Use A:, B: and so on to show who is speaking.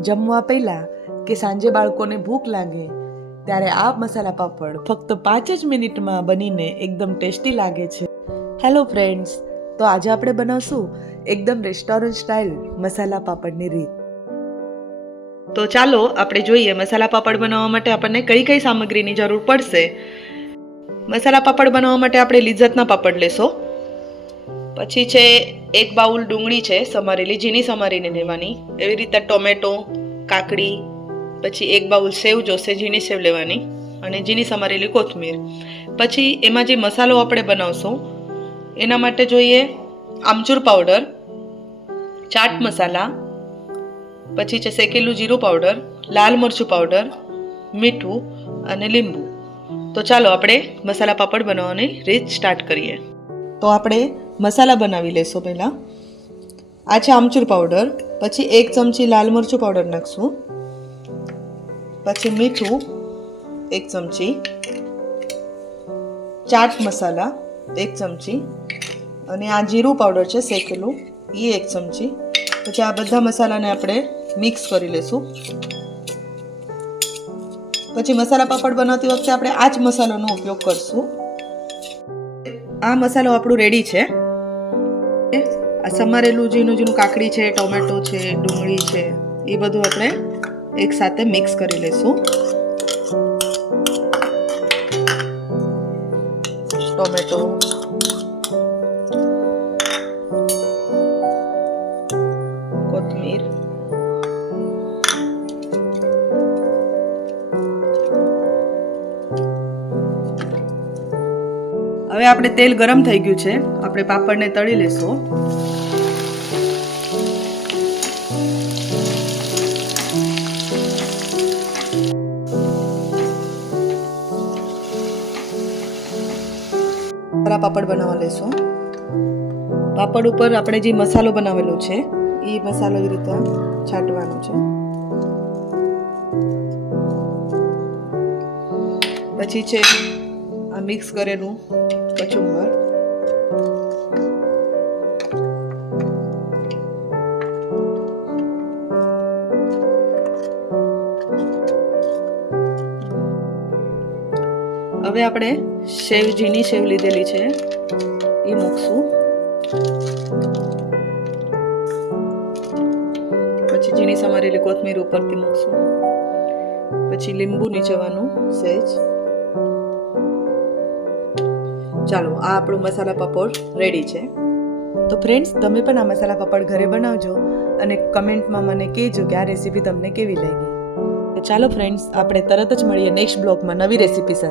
A: જમવા પહેલાં કે સાંજે બાળકોને ભૂખ લાગે, ત્યારે આ મસાલા પાપડ ફક્ત પાંચ જ મિનિટમાં બનીને એકદમ ટેસ્ટી લાગે છે. હેલો ફ્રેન્ડ્સ તો આજે આપણે બનાવશું એકદમ રેસ્ટોરન્ટ સ્ટાઇલ મસાલા પાપડની રીત. તો ચાલો આપણે જોઈએ મસાલા પાપડ બનાવવા માટે આપણને કઈ કઈ સામગ્રીની જરૂર પડશે. મસાલા પાપડ બનાવવા માટે આપણે લિજ્જતના પાપડ લેશો. પછી છે, એક બાઉલ ડુંગળી છે સમારેલી, ઝીણી સમારીને લેવાની. એવી રીતે ટોમેટો, કાકડી, પછી એક બાઉલ સેવ જોશે, ઝીણી સેવ લેવાની અને ઝીણી સમારેલી કોથમીર. પછી એમાં જે મસાલો આપણે બનાવશું, એના માટે જોઈએ આમચૂર પાવડર, ચાટ મસાલા, પછી છે શેકેલું જીરું પાવડર, લાલ મરચું પાવડર, મીઠું અને લીંબુ. તો ચાલો આપણે મસાલા પાપડ બનાવવાની રીત સ્ટાર્ટ કરીએ. તો આપણે મસાલા બનાવી લેશો પહેલાં. આ છે આમચૂર પાવડર, પછી એક ચમચી લાલ મરચું પાવડર નાખશું. પછી મીઠું, એક ચમચી. ચાટ મસાલા, એક ચમચી. અને આ જીરું પાવડર છે શેકેલું એ એક ચમચી. પછી આ બધા મસાલાને આપણે મિક્સ કરી લેશું. પછી મસાલા પાપડ બનાવતી વખતે આપણે આ જ મસાલાનો ઉપયોગ કરશું. આ મસાલો આપણો રેડી છે. આ સમારેલું ઝીણું ઝીણું કાકડી છે, ટોમેટો છે, ડુંગળી છે, એ બધું આપણે એક સાથે મિક્સ કરી લઈશું ટોમેટો હવે આપણે તેલ ગરમ થઈ ગયું છે. આપણે પાપડને તળી લેશું. સારા પાપડ બનાવવા લેશું. પાપડ ઉપર આપણે જે મસાલો બનાવેલો છે, એ મસાલો એવી રીતે છાંટવાનો છે. પછી છે આ મિક્સ કરેલું કચુંબર હવે આપણે શેવ ઝીણી શેવ લીધેલી છે. એ મૂકશું. પછી ઝીણી સમારેલી કોથમીર ઉપરથી મૂકશું. પછી લીંબુ નીચવાનું સહેજ ચાલો, આ આપણું મસાલા પાપડ રેડી છે. તો ફ્રેન્ડ્સ તમે પણ આ મસાલા પાપડ ઘરે બનાવજો અને કમેન્ટમાં મને કહેજો કે આ રેસીપી તમને કેવી લાગી. ચાલો ફ્રેન્ડ્સ આપણે તરત જ મળીએ નેક્સ્ટ બ્લોગમાં નવી રેસીપી સાથે.